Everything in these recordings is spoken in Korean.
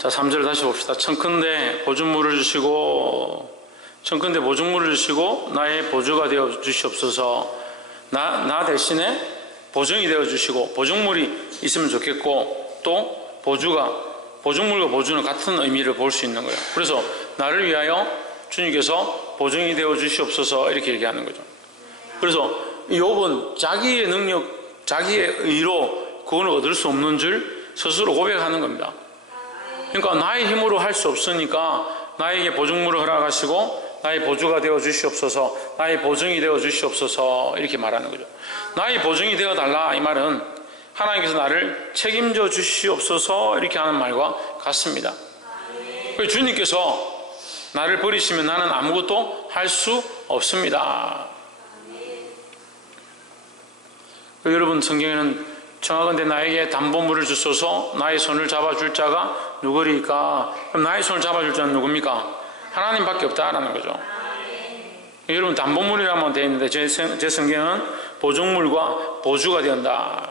자, 3절 다시 봅시다. 청컨대 보증물을 주시고, 청컨대 보증물을 주시고 나의 보주가 되어 주시옵소서. 나 대신에 보증이 되어 주시고, 보증물이 있으면 좋겠고, 또 보증물과 보주는 같은 의미를 볼 수 있는 거예요. 그래서 나를 위하여 주님께서 보증이 되어 주시옵소서 이렇게 얘기하는 거죠. 그래서 욥은 자기의 능력, 자기의 의로 구원을 얻을 수 없는 줄 스스로 고백하는 겁니다. 그러니까 나의 힘으로 할 수 없으니까 나에게 보증물을 허락하시고 나의 보주가 되어 주시옵소서, 나의 보증이 되어 주시옵소서 이렇게 말하는 거죠. 나의 보증이 되어 달라 이 말은 하나님께서 나를 책임져 주시옵소서 이렇게 하는 말과 같습니다. 주님께서 나를 버리시면 나는 아무것도 할 수 없습니다. 여러분, 성경에는 청하건대 나에게 담보물을 주소서, 나의 손을 잡아줄 자가 누구리까? 그럼 나의 손을 잡아줄 자는 누굽니까? 하나님밖에 없다라는 거죠. 여러분, 담보물이라면 되어 있는데 제 성경은 보증물과 보주가 된다.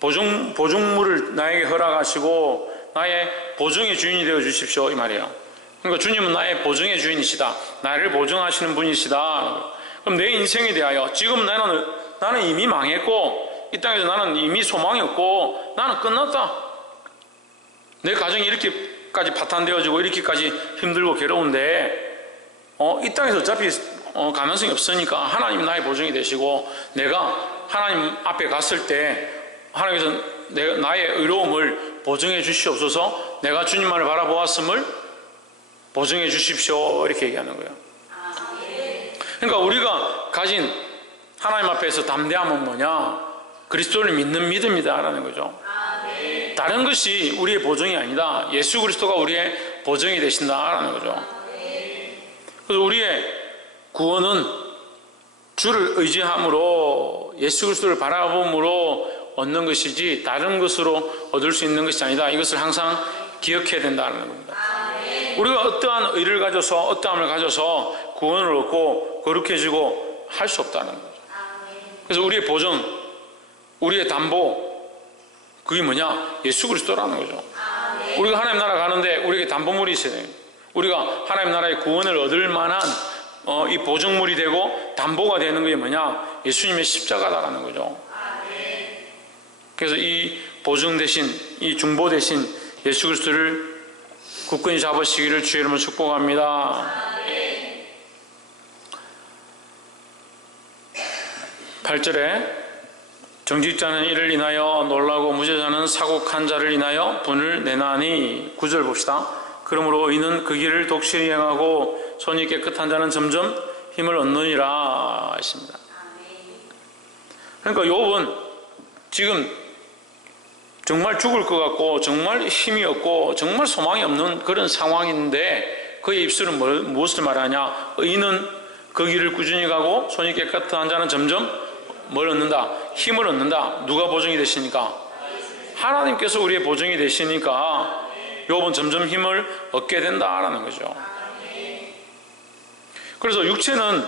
보증물을 나에게 허락하시고 나의 보증의 주인이 되어 주십시오 이 말이에요. 그러니까 주님은 나의 보증의 주인이시다. 나를 보증하시는 분이시다. 그럼 내 인생에 대하여 지금 나는 이미 망했고 이 땅에서 나는 이미 소망이 없고 나는 끝났다. 내 가정이 이렇게까지 파탄되어지고 이렇게까지 힘들고 괴로운데 이 땅에서 어차피 가능성이 없으니까 하나님 나의 보증이 되시고 내가 하나님 앞에 갔을 때 하나님께서 나의 의로움을 보증해 주시옵소서, 내가 주님만을 바라보았음을 보증해 주십시오 이렇게 얘기하는 거예요. 그러니까 우리가 가진 하나님 앞에서 담대함은 뭐냐? 그리스도를 믿는 믿음이다라는 거죠. 다른 것이 우리의 보증이 아니다. 예수 그리스도가 우리의 보증이 되신다라는 거죠. 그래서 우리의 구원은 주를 의지함으로 예수 그리스도를 바라봄으로 얻는 것이지 다른 것으로 얻을 수 있는 것이 아니다. 이것을 항상 기억해야 된다는 겁니다. 우리가 어떠한 의를 가져서 어떠함을 가져서 구원을 얻고 거룩해지고 할 수 없다는 거죠. 그래서 우리의 보증, 우리의 담보, 그게 뭐냐? 예수 그리스도라는 거죠. 우리가 하나님 나라 가는데 우리에게 담보물이 있어야 돼요. 우리가 하나님 나라의 구원을 얻을 만한 이 보증물이 되고 담보가 되는 게 뭐냐? 예수님의 십자가다라는 거죠. 그래서 이 보증 대신, 이 중보 대신 예수 그리스도를 굳건히 잡으시기를 주의 이름으로 축복합니다. 8절에 정직자는 이를 인하여 놀라고 무죄자는 사곡한 자를 인하여 분을 내나니. 9절 봅시다. 그러므로 의인은 그 길을 독실히 행하고 손이 깨끗한 자는 점점 힘을 얻느니라 하십니다. 그러니까 욥은 지금 정말 죽을 것 같고 정말 힘이 없고 정말 소망이 없는 그런 상황인데 그의 입술은 무엇을 말하냐? 의인은 그 길을 꾸준히 가고 손이 깨끗한 자는 점점 뭘 얻는다? 힘을 얻는다. 누가 보증이 되시니까? 하나님께서 우리의 보증이 되시니까 욥은 점점 힘을 얻게 된다라는 거죠. 그래서 육체는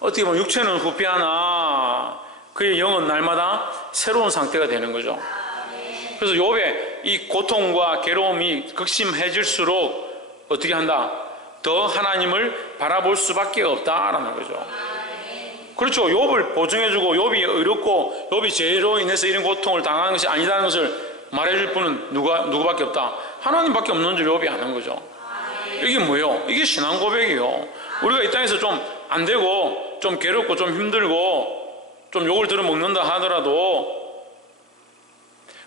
어떻게 보면 육체는 후피하나 그의 영은 날마다 새로운 상태가 되는 거죠. 그래서 욥의 이 고통과 괴로움이 극심해질수록 어떻게 한다? 더 하나님을 바라볼 수밖에 없다라는 거죠. 그렇죠. 욥을 보증해주고 욥이 의롭고 욥이 죄로 인해서 이런 고통을 당하는 것이 아니다는 것을 말해줄 분은 누구밖에 없다? 하나님밖에 없는 줄 욥이 아는 거죠. 이게 뭐예요? 이게 신앙 고백이에요. 우리가 이 땅에서 좀 안 되고 좀 괴롭고 좀 힘들고 좀 욕을 들어먹는다 하더라도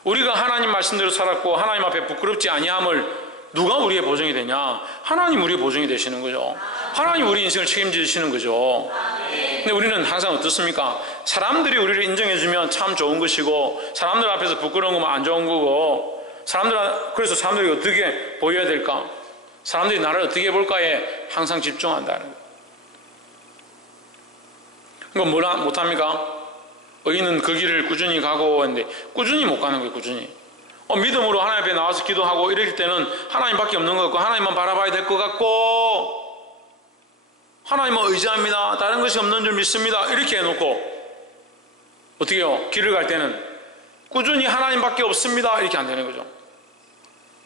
우리가 하나님 말씀대로 살았고 하나님 앞에 부끄럽지 아니함을 누가 우리의 보증이 되냐? 하나님 우리의 보증이 되시는 거죠. 하나님 우리 인생을 책임지시는 거죠. 근데 우리는 항상 어떻습니까? 사람들이 우리를 인정해주면 참 좋은 것이고 사람들 앞에서 부끄러운 거면 안 좋은 거고 그래서 사람들이 어떻게 보여야 될까? 사람들이 나를 어떻게 볼까에 항상 집중한다는 거예요. 그럼 뭐라 못합니까? 의인은 그 길을 꾸준히 가고 했는데 꾸준히 못 가는 거예요. 꾸준히 믿음으로 하나님 앞에 나와서 기도하고 이럴 때는 하나님밖에 없는 것 같고 하나님만 바라봐야 될 것 같고 하나님만 의지합니다. 다른 것이 없는 줄 믿습니다. 이렇게 해놓고 어떻게 해요? 길을 갈 때는 꾸준히 하나님밖에 없습니다. 이렇게 안 되는 거죠.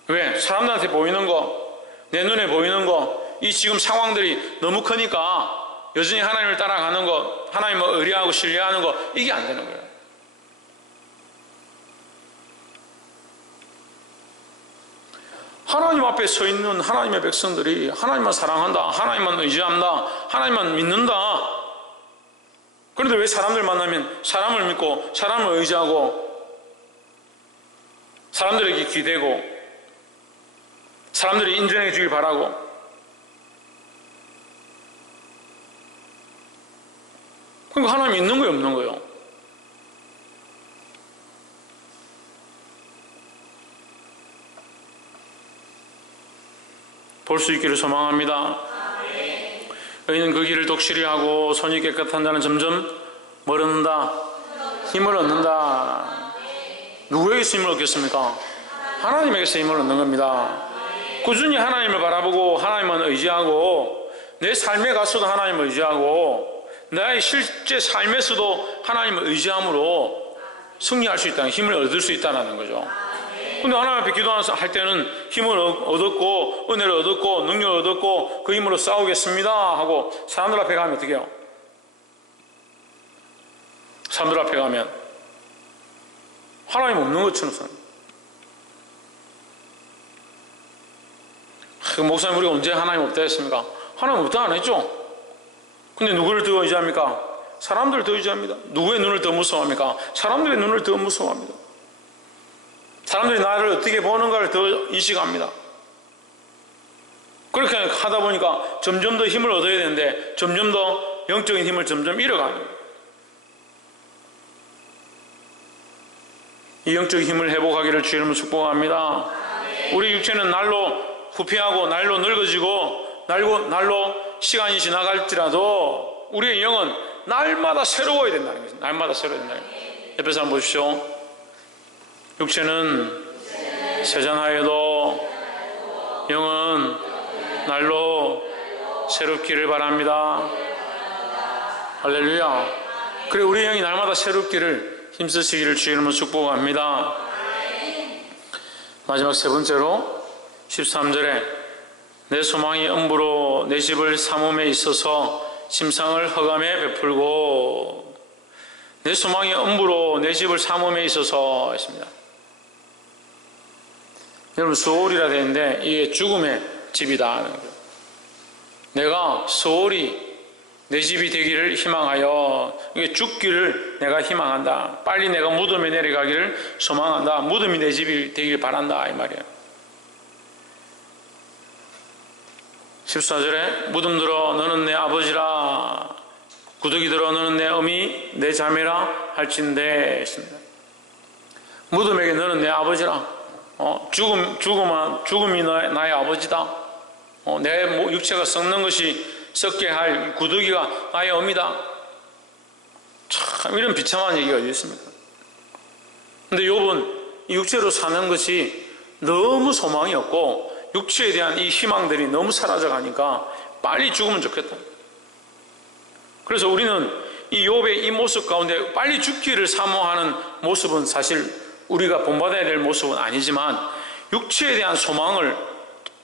왜? 사람들한테 보이는 거, 내 눈에 보이는 거, 이 지금 상황들이 너무 크니까 여전히 하나님을 따라가는 거, 하나님을 의뢰하고 신뢰하는 거, 이게 안 되는 거예요. 하나님 앞에 서 있는 하나님의 백성들이 하나님만 사랑한다, 하나님만 의지한다, 하나님만 믿는다. 그런데 왜 사람들 만나면 사람을 믿고 사람을 의지하고 사람들에게 기대고 사람들이 인정해 주길 바라고, 그러니까 하나님 있는 거예요, 없는 거예요? 볼 수 있기를 소망합니다. 의인은 그 길을 독실히 하고 손이 깨끗한 자는 점점 멀어는다, 힘을 얻는다. 누구에게서 힘을 얻겠습니까? 하나님에게서 힘을 얻는 겁니다. 꾸준히 하나님을 바라보고 하나님만 의지하고 내 삶에 가서도 하나님을 의지하고 나의 실제 삶에서도 하나님을 의지함으로 승리할 수 있다는, 힘을 얻을 수 있다는 거죠. 근데 하나님 앞에 기도할 때는 힘을 얻었고 은혜를 얻었고 능력을 얻었고 그 힘으로 싸우겠습니다 하고 사람들 앞에 가면 어떻게 해요? 사람들 앞에 가면 하나님 없는 것처럼 삽니다. 목사님, 우리가 언제 하나님 없다 했습니까? 하나님 없다 안 했죠? 근데 누구를 더 의지합니까? 사람들을 더 의지합니다. 누구의 눈을 더 무서워합니까? 사람들의 눈을 더 무서워합니다. 사람들이 나를 어떻게 보는가를 더 인식합니다. 그렇게 하다 보니까 점점 더 힘을 얻어야 되는데 점점 더 영적인 힘을 점점 잃어가는 거예요. 이 영적인 힘을 회복하기를 주의 이름으로 축복합니다. 우리 육체는 날로 부패하고 날로 늙어지고 날로 시간이 지나갈지라도 우리의 영은 날마다 새로워야 된다는 거죠. 날마다 새로워야 된다는 거예요. 옆에 사람 보십시오. 육체는 세잔하여도 영은 날로 새롭기를 바랍니다. 할렐루야. 그래, 우리 영이 날마다 새롭기를 힘쓰시기를 주의 이름으로 축복합니다. 마지막 세 번째로 13절에 내 소망이 음부로 내 집을 삼음에 있어서 심상을 허감에 베풀고, 내 소망이 음부로 내 집을 삼음에 있어서 했습니다. 여러분, 소홀이라 되는데 이게 죽음의 집이다 하는 거예요. 내가 소홀히 내 집이 되기를 희망하여, 이게 죽기를 내가 희망한다. 빨리 내가 무덤에 내려가기를 소망한다. 무덤이 내 집이 되기를 바란다 이 말이에요. 14절에 무덤 들어 너는 내 아버지라, 구더기 들어 너는 내 어미 내 자매라 할진대 했습니다. 무덤에게 너는 내 아버지라, 죽음이 나의 아버지다. 내 육체가 썩는 것이 썩게 할 구더기가 나의 어미다. 참 이런 비참한 얘기가 어디 있습니까? 근데 욥은 육체로 사는 것이 너무 소망이 없고 육체에 대한 이 희망들이 너무 사라져 가니까 빨리 죽으면 좋겠다. 그래서 우리는 이 욥의 이 모습 가운데 빨리 죽기를 사모하는 모습은 사실 우리가 본받아야 될 모습은 아니지만 육체에 대한 소망을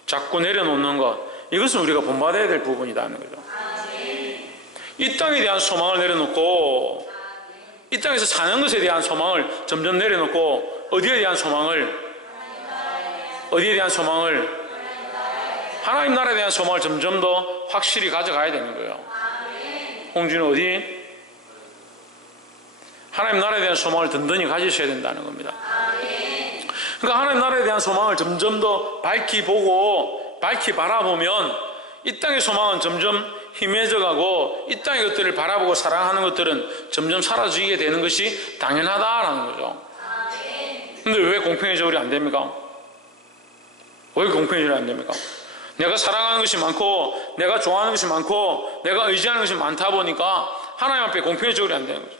자꾸 내려놓는 것, 이것은 우리가 본받아야 될 부분이라는 거죠. 이 땅에 대한 소망을 내려놓고 이 땅에서 사는 것에 대한 소망을 점점 내려놓고 어디에 대한 소망을 하나님 나라에 대한 소망을 점점 더 확실히 가져가야 되는 거예요. 홍준은 어디? 하나님 나라에 대한 소망을 든든히 가지셔야 된다는 겁니다. 그러니까 하나님 나라에 대한 소망을 점점 더 밝히 보고 밝히 바라보면 이 땅의 소망은 점점 희미해져 가고 이 땅의 것들을 바라보고 사랑하는 것들은 점점 사라지게 되는 것이 당연하다라는 거죠. 근데 왜 공평해져이 안 됩니까? 왜 공평해져이 안 됩니까? 내가 사랑하는 것이 많고 내가 좋아하는 것이 많고 내가 의지하는 것이 많다 보니까 하나님 앞에 공평해져이 안 되는 거죠.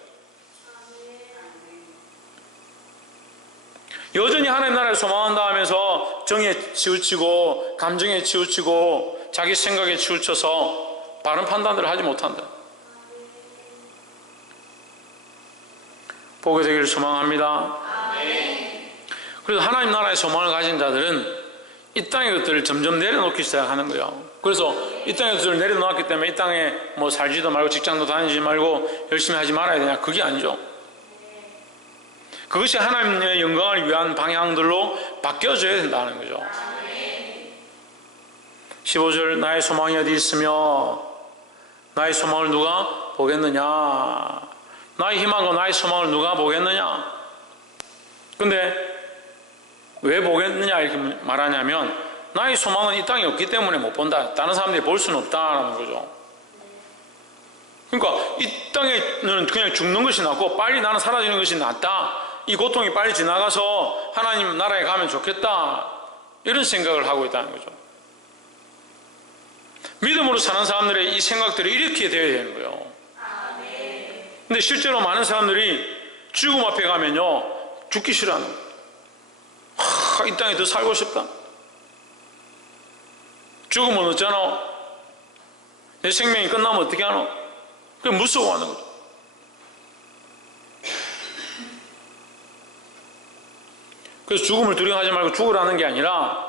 여전히 하나님 나라를 소망한다 하면서 정에 치우치고 감정에 치우치고 자기 생각에 치우쳐서 바른 판단들을 하지 못한다. 보게 되기를 소망합니다. 그래서 하나님 나라의 소망을 가진 자들은 이 땅의 것들을 점점 내려놓기 시작하는 거예요. 그래서 이 땅의 것들을 내려놓았기 때문에 이 땅에 뭐 살지도 말고 직장도 다니지 말고 열심히 하지 말아야 되냐? 그게 아니죠. 그것이 하나님의 영광을 위한 방향들로 바뀌어져야 된다는 거죠. 15절 나의 소망이 어디 있으며 나의 소망을 누가 보겠느냐? 나의 희망과 나의 소망을 누가 보겠느냐? 근데 왜 보겠느냐 이렇게 말하냐면 나의 소망은 이 땅에 없기 때문에 못 본다. 다른 사람들이 볼 수는 없다라는 거죠. 그러니까 이 땅에는 그냥 죽는 것이 낫고 빨리 나는 사라지는 것이 낫다. 이 고통이 빨리 지나가서 하나님 나라에 가면 좋겠다. 이런 생각을 하고 있다는 거죠. 믿음으로 사는 사람들의 이 생각들이 이렇게 되어야 되는 거예요. 근데 실제로 많은 사람들이 죽음 앞에 가면요 죽기 싫어하는 거예요. 이 땅에 더 살고 싶다. 죽으면 어쩌노? 내 생명이 끝나면 어떻게 하노? 그게 무서워하는 거죠. 그래서 죽음을 두려워하지 말고 죽으라는 게 아니라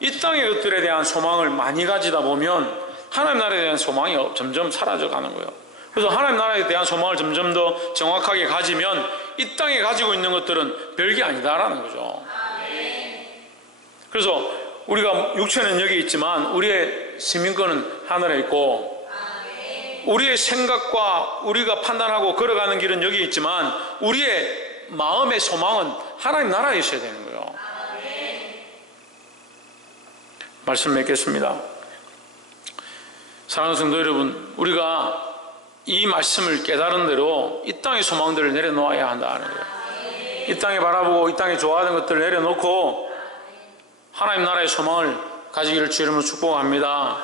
이 땅의 것들에 대한 소망을 많이 가지다 보면 하나님 나라에 대한 소망이 점점 사라져 가는 거예요. 그래서 하나님 나라에 대한 소망을 점점 더 정확하게 가지면 이 땅에 가지고 있는 것들은 별게 아니다라는 거죠. 그래서 우리가 육체는 여기 있지만 우리의 시민권은 하늘에 있고 우리의 생각과 우리가 판단하고 걸어가는 길은 여기 있지만 우리의 마음의 소망은 하나님 나라에 있어야 되는 거예요. 말씀 맺겠습니다. 사랑하는 성도 여러분, 우리가 이 말씀을 깨달은 대로 이 땅의 소망들을 내려놓아야 한다는 거예요. 이 땅에 바라보고 이 땅에 좋아하는 것들을 내려놓고 하나님 나라의 소망을 가지기를 주 이름으로 축복합니다.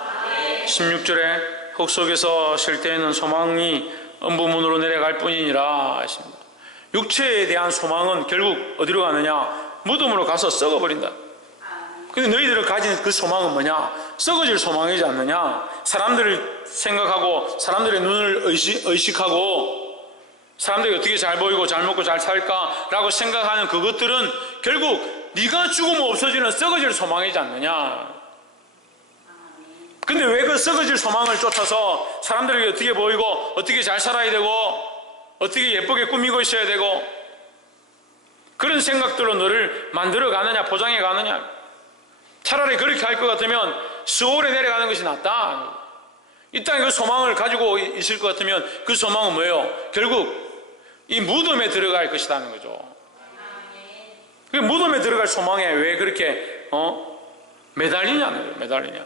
16절에 흙 속에서 쉴 때에는 소망이 음부문으로 내려갈 뿐이니라 하십니다. 육체에 대한 소망은 결국 어디로 가느냐? 무덤으로 가서 썩어버린다. 근데 너희들을 가진 그 소망은 뭐냐? 썩어질 소망이지 않느냐? 사람들을 생각하고 사람들의 눈을 의식하고 사람들이 어떻게 잘 보이고 잘 먹고 잘 살까라고 생각하는 그것들은 결국 네가 죽으면 없어지는 썩어질 소망이지 않느냐? 근데 왜 그 썩어질 소망을 쫓아서 사람들에게 어떻게 보이고 어떻게 잘 살아야 되고 어떻게 예쁘게 꾸미고 있어야 되고 그런 생각들로 너를 만들어 가느냐, 포장해 가느냐? 차라리 그렇게 할 것 같으면 수월에 내려가는 것이 낫다. 이 땅에 그 소망을 가지고 있을 것 같으면 그 소망은 뭐예요? 결국 이 무덤에 들어갈 것이라는 거죠. 그 무덤에 들어갈 소망에 왜 그렇게 매달리냐는 거예요. 매달리냐.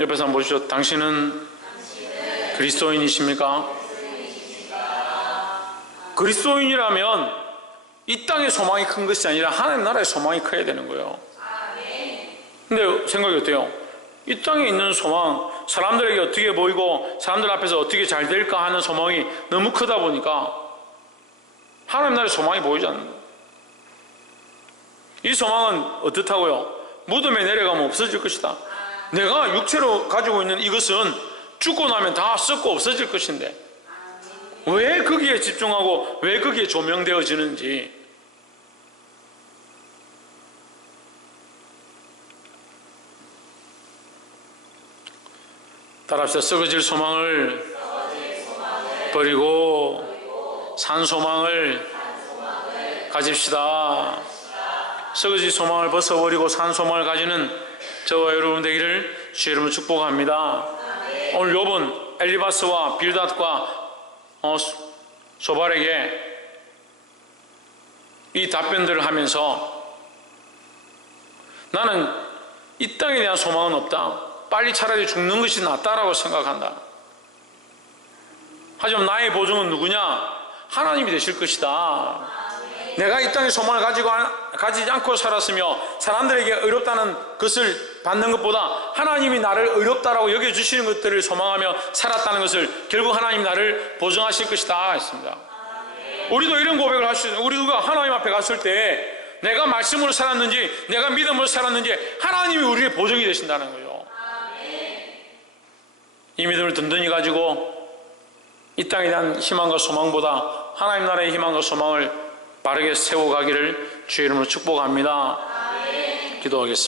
옆에서 한번 보시죠. 당신은 그리스도인이십니까? 그리스도인이라면 이 땅의 소망이 큰 것이 아니라 하나님 나라의 소망이 커야 되는 거예요. 근데 생각이 어때요? 이 땅에 있는 소망, 사람들에게 어떻게 보이고 사람들 앞에서 어떻게 잘 될까 하는 소망이 너무 크다 보니까 하나님 나라의 소망이 보이지 않는 거예요. 이 소망은 어떻다고요? 무덤에 내려가면 없어질 것이다. 내가 육체로 가지고 있는 이것은 죽고 나면 다 썩고 없어질 것인데 왜 거기에 집중하고 왜 거기에 조명되어지는지. 따라합시다. 썩어질 소망을 버리고 산 소망을 가집시다. 썩어질 소망을 벗어버리고 산 소망을 가지는 저와 여러분 되기를 주 이름으로 축복합니다. 오늘 욥은 엘리바스와 빌닷과 소발에게 이 답변들을 하면서 나는 이 땅에 대한 소망은 없다. 빨리 차라리 죽는 것이 낫다라고 생각한다. 하지만 나의 보증은 누구냐? 하나님이 되실 것이다. 내가 이 땅의 소망을 가지지 않고 살았으며 사람들에게 의롭다는 것을 받는 것보다 하나님이 나를 의롭다라고 여겨주시는 것들을 소망하며 살았다는 것을 결국 하나님이 나를 보증하실 것이다 했습니다. 우리도 이런 고백을 할 수 있어요. 우리가 하나님 앞에 갔을 때 내가 말씀으로 살았는지 내가 믿음으로 살았는지 하나님이 우리의 보증이 되신다는 거예요. 이 믿음을 든든히 가지고 이 땅에 대한 희망과 소망보다 하나님 나라의 희망과 소망을 바르게 세워가기를 주의 이름으로 축복합니다. 기도하겠습니다.